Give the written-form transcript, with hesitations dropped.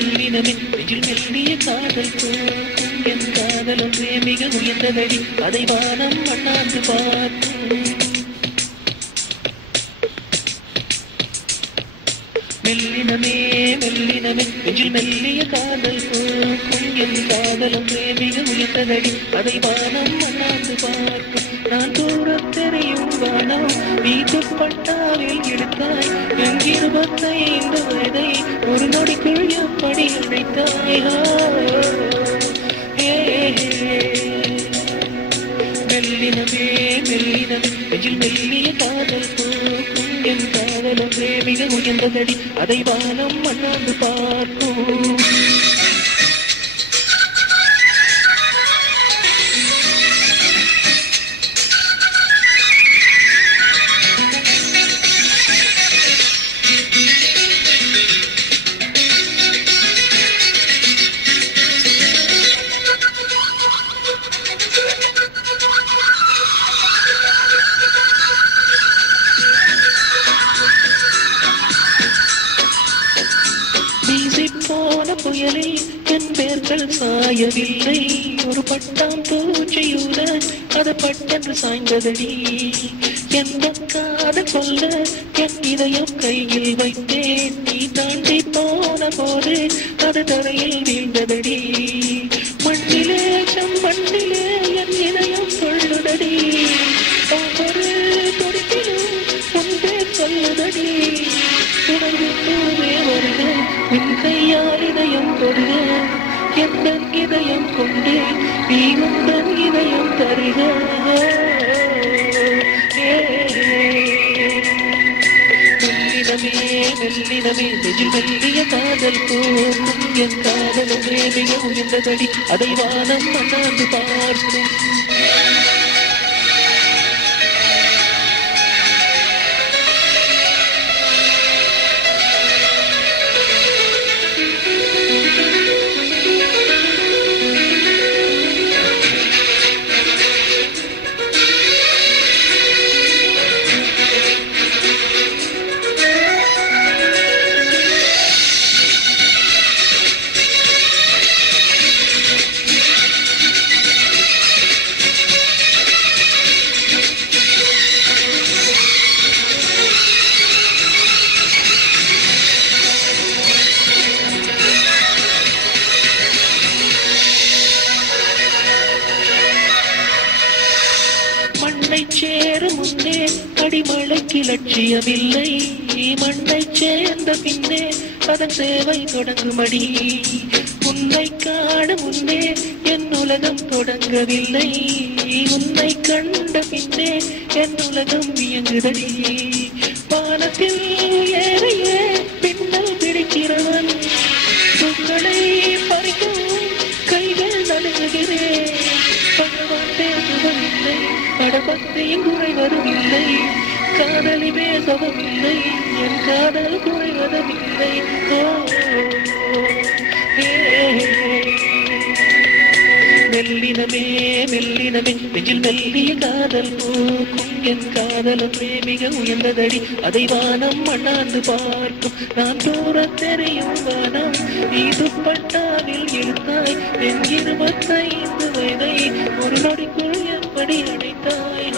மெல்லினமே நெஞ்சில் மெல்லிய காதல் பூக்கும் என் காதல் ஒன்றே மிக உயர்ந்ததடி அதை வானம் அண்ணாந்து பார்க்கும் மெல்லினமே மெல்லினமே நெஞ்சில் மெல்லிய காதல் பூக்கும் என் காதல் ஒன்றே மிக உயர்ந்ததடி அதை வானம் அண்ணாந்து பார்க்கும் நான் தூரத் தெரியும் வானம் நீ துப்பட்டாவில் இழுத்தாய் என் 25 வயதை ஒரு நொடிக்குள் எப்படி அடைத்தாய் மெல்லினமே மெல்லினமே நெஞ்சில் மெல்லிய காதல் பூக்கும் என் காதல் ஒன்றே மிக உயர்ந்ததடி அதை வானம் அண்ணாந்து பார்க்கும் போன புயலில் என் பேர்கள் சாயவில்லை ஒரு பட்டாம் பூச்சியூட அது பட்டென்று சாய்ந்ததடி எந்த காதல் சொல்ல என் இதயம் கையில் வைத்தேன் நீ தாண்டி போன போது அது தரையில் வீழ்ந்ததடி மண்ணிலே மண்ணிலே என் இதயம் சொல்லுதடி ஒவ்வொரு துடிப்பிலும் உண்டே சொல்லுதடி உணர்வு பூவே வருக உன் கையால் இதயம் தொடுக எந்த இதயம் கொண்டு நீ உந்தன் இதயம் தருக மெல்லினமே மெல்லினமே நெஞ்சில் மெல்லிய காதல் பூக்கும் என் காதல் ஒன்றே மிக உயர்ந்ததடி அதை வானம் அண்ணாந்து பார்க்கும் மண்ணை சேரும் முன்னே அடிமழைக்கு லட்சியமில்லை மண்ணை சேர்ந்த பின்னே அதன் சேவை தொடங்குமடி உன்னை காணும் முன்னே என் உலகம் தொடங்கவில்லை உன்னை கண்ட பின்னே என் உலகம் இயங்குதடி வானத்தில் ஏறியே பின்னல் பிடிக்கிறவன் உங்களை பறிக்கும் கைகள் நடுங்குகிறேன் பகவான் பேசுவதில்லை படபக்தியும் குறைவதுமில்லை காதலி பேசவும் இல்லை என் காதல் குறைவதுமில்லை மெல்லினமே மெல்லினமே நெஞ்சில் மெல்லிய காதல் பூக்கும் என் காதல் ஒன்றே மிக உயர்ந்ததடி அதை வானம் அண்ணாந்து பார்க்கும் நான் தூரத் தெரியும் வானம் நீ துப்பட்டாவில் இழுத்தாய் என் 25 வயதை ஒரு நொடிக்குள் எப்படி அடைத்தாய்